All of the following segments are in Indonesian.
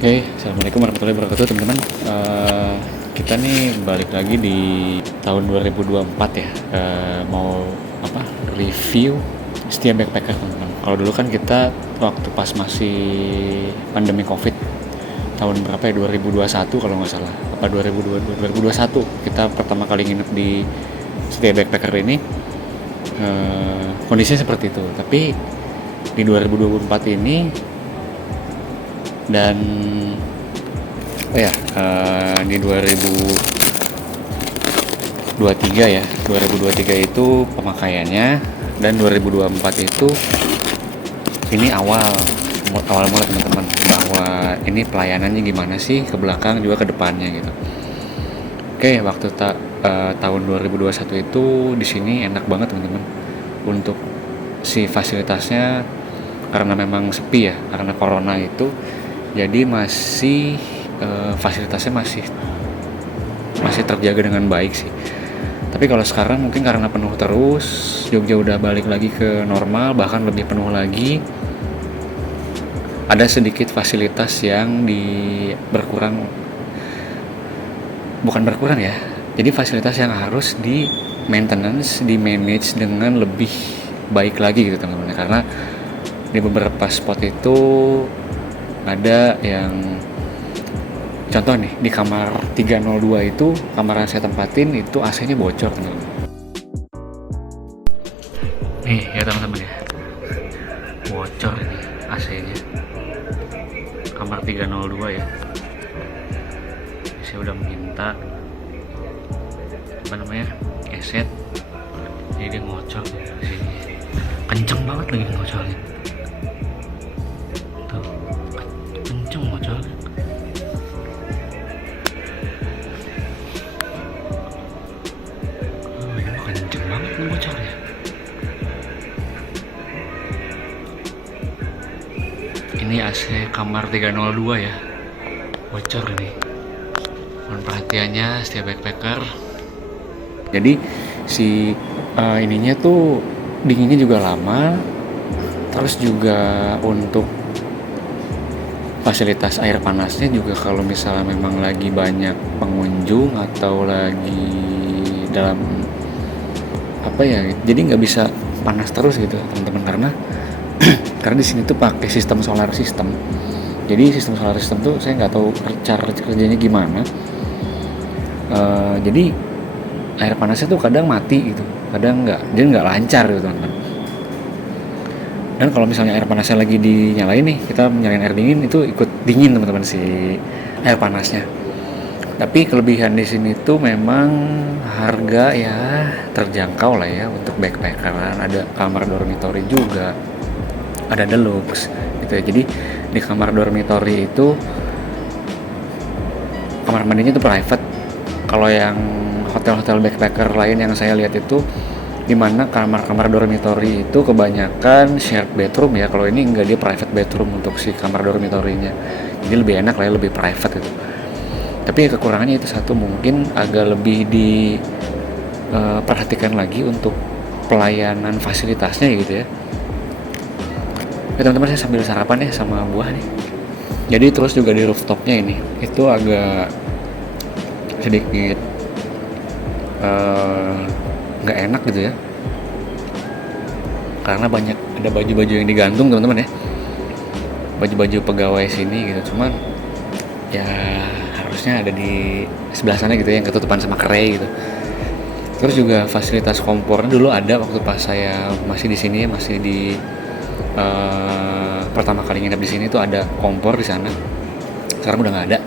Oke, assalamualaikum warahmatullahi wabarakatuh teman-teman. Kita nih balik lagi di tahun 2024 ya. Mau apa? Review Setia Backpacker teman-teman. Kalau dulu kan kita waktu pas masih pandemi COVID tahun berapa ya? 2021 kalau nggak salah. Apa 2022? 2021 kita pertama kali nginep di Setia Backpacker ini. Kondisinya seperti itu. Tapi di 2024 ini dan di 2023 ya, 2023 itu pemakaiannya, dan 2024 itu ini awal mulai teman-teman, bahwa ini pelayanannya gimana sih ke belakang juga ke depannya gitu. Oke, waktu tahun 2021 itu di sini enak banget teman-teman untuk si fasilitasnya, karena memang sepi ya karena corona itu. Jadi fasilitasnya masih terjaga dengan baik sih. Tapi kalau sekarang mungkin karena penuh terus, Jogja udah balik lagi ke normal, bahkan lebih penuh lagi. Ada sedikit fasilitas yang bukan berkurang ya. Jadi fasilitas yang harus di maintenance, di manage dengan lebih baik lagi gitu teman-teman. Karena di beberapa spot itu ada yang, contoh nih, di kamar 302 itu, kamar yang saya tempatin itu AC-nya bocor teman-teman. Nih ya teman-teman ya, bocor ini AC-nya. Kamar 302 ya. Saya udah minta eset, jadi dia ngocor di sini. Kenceng banget lagi ngocornya. Tuh, kenceng ngocornya. Ini kenceng banget nih bocornya. Ini AC kamar 302 ya, bocor ini. Mohon perhatiannya setiap backpacker. Jadi si ininya tuh dinginnya juga lama. Terus juga untuk fasilitas air panasnya juga, kalau misalnya memang lagi banyak pengunjung atau lagi dalam jadi nggak bisa panas terus gitu teman-teman, karena di sini tuh pakai sistem solar system. Jadi sistem solar system tuh saya nggak tahu cara kerjanya gimana. Jadi air panasnya tuh kadang mati gitu, kadang nggak lancar gitu teman-teman. Dan kalau misalnya air panasnya lagi dinyalain nih, kita nyalain air dingin, itu ikut dingin teman-teman si air panasnya. Tapi kelebihan di sini tuh memang harga ya terjangkau lah ya untuk backpacker. Ada kamar dormitory juga, ada deluxe gitu ya. Jadi di kamar dormitory itu kamar mandinya itu private. Kalau yang hotel-hotel backpacker lain yang saya lihat itu, dimana kamar-kamar dormitory itu kebanyakan shared bedroom ya. Kalau ini enggak, dia private bedroom untuk si kamar dormitorynya. Jadi lebih enak lah ya, lebih private gitu. Tapi kekurangannya itu satu, mungkin agak lebih diperhatikan lagi untuk pelayanan fasilitasnya gitu ya. Ya teman-teman, saya sambil sarapan ya sama buah nih. Jadi terus juga di rooftopnya ini itu agak sedikit nggak enak gitu ya, karena ada baju-baju yang digantung teman-teman ya, baju-baju pegawai sini gitu. Cuman ya harusnya ada di sebelah sana gitu ya, yang ketutupan sama kerai gitu. Terus juga fasilitas kompornya dulu ada waktu pas saya masih di sini ya, masih di pertama kali nginep di sini tuh ada kompor di sana. Sekarang udah nggak ada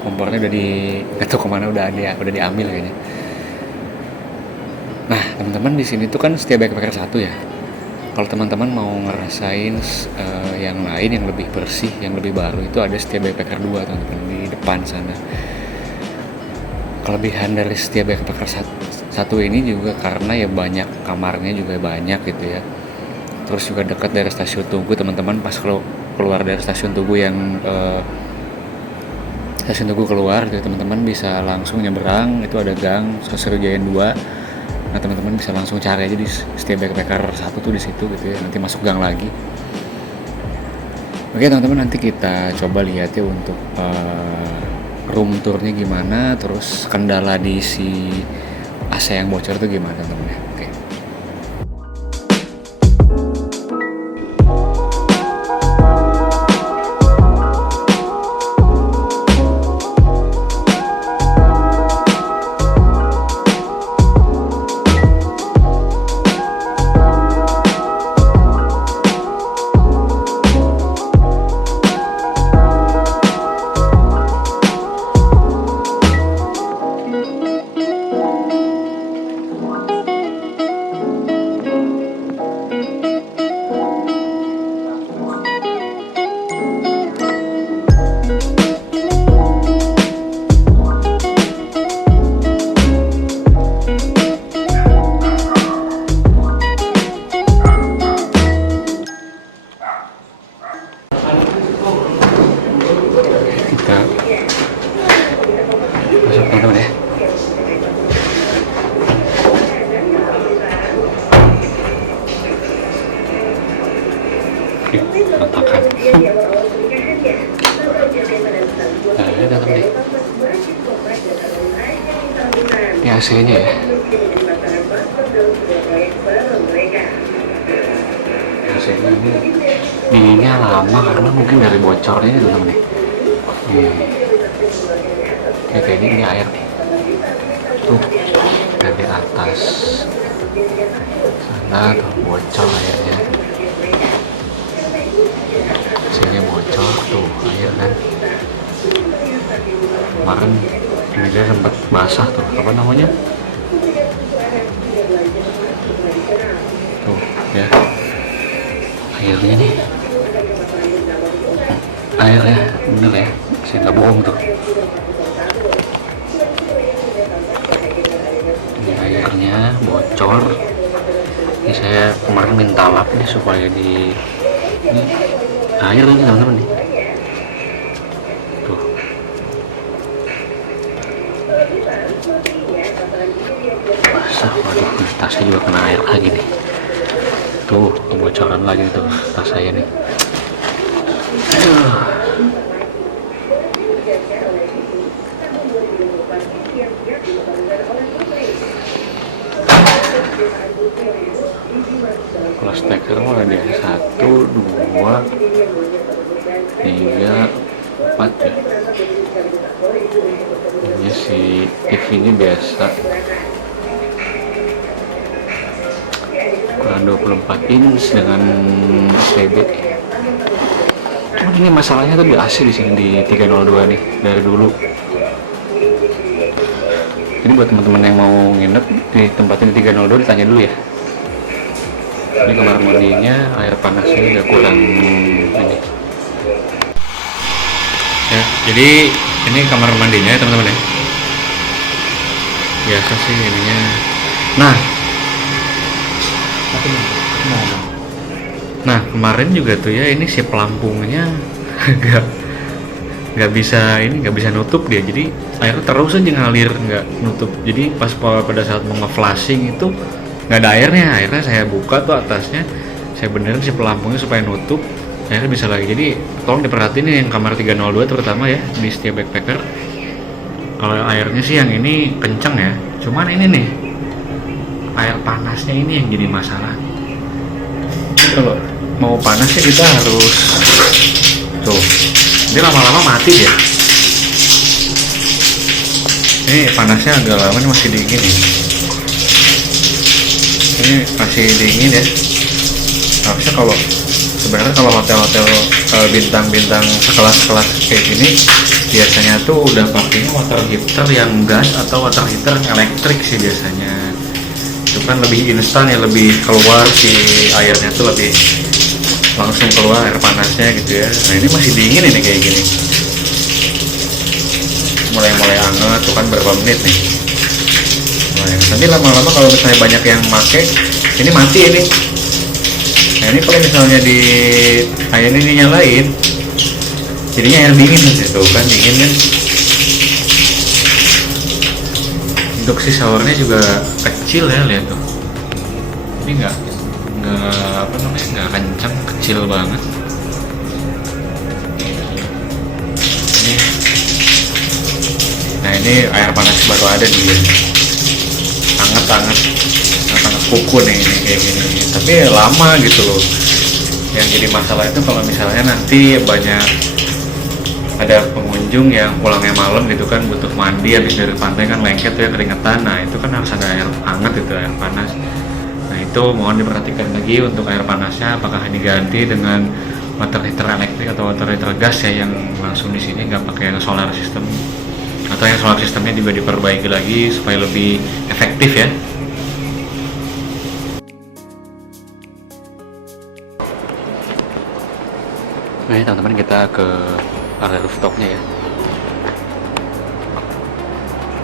kompornya, nggak tahu kemana, udah diambil kayaknya. Nah teman-teman, di sini tuh kan Setia Backpacker 1 ya. Kalau teman-teman mau ngerasain yang lain yang lebih bersih, yang lebih baru, itu ada Setia Backpacker 2 teman-teman di depan sana. Kelebihan dari Setia Backpacker 1 ini juga karena ya banyak kamarnya juga banyak gitu ya. Terus juga dekat dari stasiun Tugu teman-teman. Pas keluar dari stasiun Tugu stasiun Tugu keluar gitu, teman-teman bisa langsung nyeberang, itu ada gang Sriwijaya 2. Nah teman-teman bisa langsung cari aja di Setia Backpacker 1 tuh di situ gitu ya, nanti masuk gang lagi. Oke teman-teman, nanti kita coba lihat ya untuk room tournya gimana, terus kendala di si AC yang bocor itu gimana teman-teman ya. Oke. Kita masuk teman-teman ya. Yuk, letakkan. Nah, ini teman-teman nih. Ini AC-nya ya. AC-nya ini dinginnya lama karena mungkin dari bocornya teman-teman nih. Kayak ini air nih. Tuh, dari atas sana tuh bocor airnya. Sini bocor tuh air kan. Kemarin ini dia sempat basah tuh, apa namanya? Tuh ya. Airnya nih. Air ya, bener ya. Saya nggak bohong tuh. Ini airnya bocor. Ini saya kemarin minta lap nih supaya di ini air ini teman-teman nih. Tuh. Basah, waduh, tasnya juga kena air lagi nih. Tuh, kebocoran lagi tuh tas saya nih. Kalau steker mulai dari 1, 2, 3, 4 ya. Ini si TV ini biasa ukuran 24 inch dengan CD. Cuman ini masalahnya tuh di AC di sini di 302 nih dari dulu. Ini buat teman-teman yang mau nginep di tempat ini 302 ditanya dulu ya. Ini kamar mandinya, air panasnya udah kurang ini. Ya, jadi ini kamar mandinya ya teman-teman ya. Biasa sih ininya. Nah kemarin juga tuh ya ini si pelampungnya nggak bisa nutup dia, jadi airnya terus aja ngalir nggak nutup. Jadi pas pada saat mau nge-flashing itu nggak ada airnya saya buka tuh atasnya, saya benerin si pelampungnya supaya nutup, airnya bisa lagi. Jadi tolong diperhatiin nih yang kamar 302 terutama ya di setiap backpacker. Kalau airnya sih yang ini kenceng ya, cuman ini nih air panasnya ini yang jadi masalah. Kalau mau panasnya kita harus tuh, ini lama-lama mati ya. Ini panasnya agak lama, ini masih dingin nih. Ini masih dingin ya. Harusnya kalau sebenarnya kalau hotel-hotel bintang-bintang sekelas-kelas kayak gini biasanya tuh udah pakainya water heater yang gas atau water heater elektrik sih biasanya. Itu kan lebih instan ya, lebih keluar si airnya tuh lebih langsung keluar air panasnya gitu ya. Nah ini masih dingin ini kayak gini, mulai hangat tuh kan berapa menit nih. Nanti lama-lama kalau misalnya banyak yang make ini mati ini. Nah ini kalau misalnya di air ini dinyalain jadinya air dingin tuh kan, dingin kan. Untuk si showernya juga kecil ya, lihat tuh. Ini nggak kencang, kecil banget. ini air panas baru ada nih, hangat kuku nih ini kayak gini, tapi lama gitu loh. Yang jadi masalah itu kalau misalnya nanti banyak ada pengunjung yang pulangnya malam gitu kan, butuh mandi habis dari pantai kan, lengket tuh ya, keringetan. Nah itu kan harus ada air hangat gitu, air panas. Nah itu mohon diperhatikan lagi untuk air panasnya, apakah diganti dengan water heater elektrik atau water heater gas ya, yang langsung di sini, nggak pakai yang solar system, atau yang solar systemnya juga diperbaiki lagi supaya lebih efektif ya. Nah ini teman-teman, kita ke area rooftopnya ya.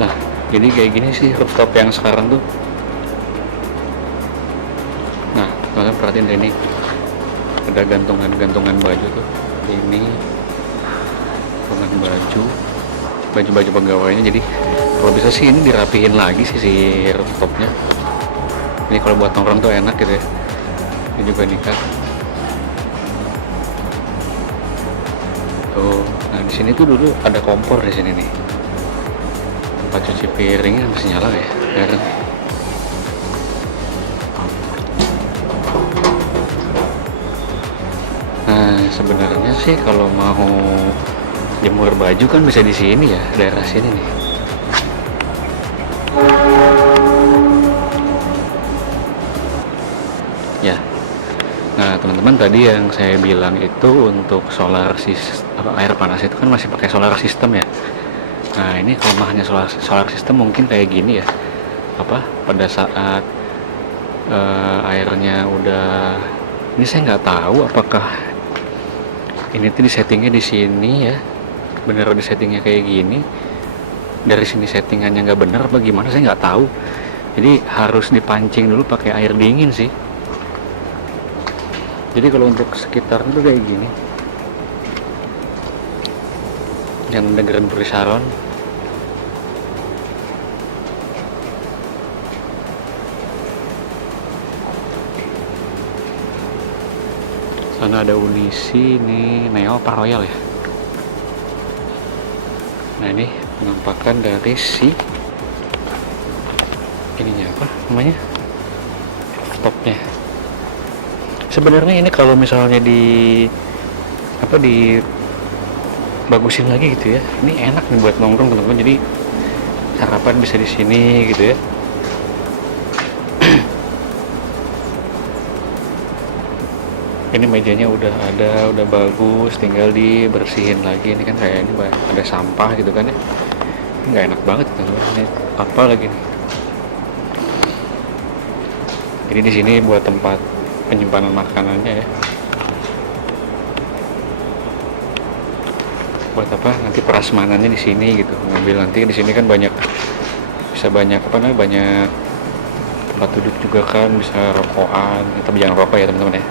Nah jadi kayak gini sih rooftop yang sekarang tuh. Nah teman-teman perhatiin ini, ada gantungan baju tuh. Ini gantungan baju pegawainya. Jadi kalau bisa sih ini dirapihin lagi sih si rooftopnya. Ini kalau buat nongkrong tuh enak gitu ya. Ini juga nikah. Tuh, nah di sini tuh dulu ada kompor di sini nih. Tempat cuci piringnya masih nyala ya. Kan? Nah sebenarnya sih kalau mau jemur baju kan bisa di sini ya, daerah sini nih. Ya. Nah teman-teman, tadi yang saya bilang itu untuk air panas itu kan masih pakai solar system ya. Nah ini kelemahannya solar system mungkin kayak gini ya, pada saat airnya udah, ini saya nggak tahu apakah ini tuh disettingnya di sini ya, bener di settingnya kayak gini, dari sini settingannya nggak bener apa gimana, saya nggak tahu. Jadi harus dipancing dulu pakai air dingin sih. Jadi kalau untuk sekitar itu kayak gini, yang ada Grand Prix Saron. Sana ada Unisi, ini Neo apa Royal ya. Nah ini penampakan dari si ininya, apa namanya, stopnya. Sebenarnya ini kalau misalnya dibagusin lagi gitu ya, ini enak nih buat nongkrong teman-teman. Jadi sarapan bisa di sini gitu ya. Ini mejanya udah bagus, tinggal dibersihin lagi. Ini kan kayak ini ada sampah gitu kan ya, ini nggak enak banget teman-teman. Ini apa lagi nih, jadi di sini buat tempat penyimpanan makanannya ya, buat nanti prasmanannya di sini gitu, ngambil nanti di sini kan banyak banyak tempat duduk juga kan, bisa rokokan, tapi jangan rokok ya teman-teman ya.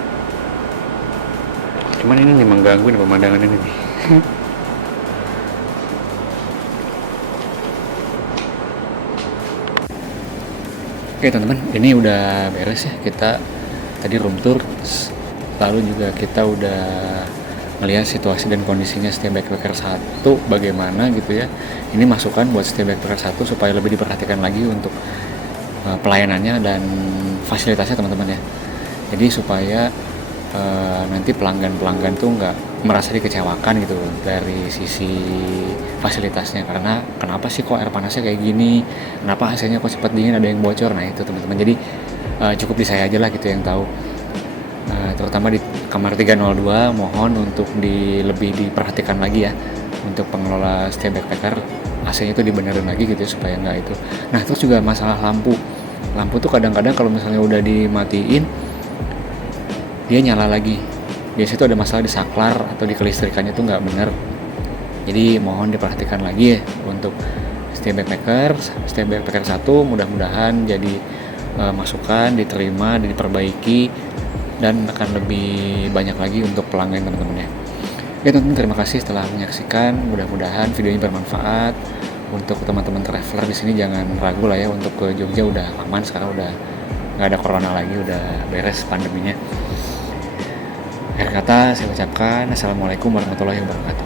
Cuman ini nih mengganggu nih pemandangan ini nih. Oke teman-teman, ini udah beres ya, kita tadi room tour, lalu juga kita udah melihat situasi dan kondisinya stay backpacker 1 bagaimana gitu ya. Ini masukan buat stay backpacker 1 supaya lebih diperhatikan lagi untuk pelayanannya dan fasilitasnya teman-teman ya. Jadi supaya nanti pelanggan tuh nggak merasa dikecewakan gitu dari sisi fasilitasnya, karena kenapa sih kok air panasnya kayak gini, kenapa AC-nya kok cepat dingin, ada yang bocor. Nah itu teman-teman, jadi cukup di saya aja lah gitu yang tahu. Terutama di kamar 302 mohon untuk lebih diperhatikan lagi ya, untuk pengelola stay backpacker AC-nya itu dibenerin lagi gitu ya, supaya nggak itu. Nah terus juga masalah lampu tuh kadang-kadang kalau misalnya udah dimatiin dia nyala lagi. Biasanya itu ada masalah di saklar atau di kelistrikannya tuh nggak bener. Jadi mohon diperhatikan lagi ya untuk stay backpacker 1, mudah-mudahan jadi masukan diterima, diperbaiki, dan akan lebih banyak lagi untuk pelanggan teman-teman ya. Oke teman-teman, terima kasih telah menyaksikan. Mudah-mudahan video ini bermanfaat untuk teman-teman traveler di sini. Jangan ragu lah ya untuk ke Jogja, udah aman sekarang, udah nggak ada corona lagi, udah beres pandeminya. Akhir kata saya ucapkan assalamualaikum warahmatullahi wabarakatuh.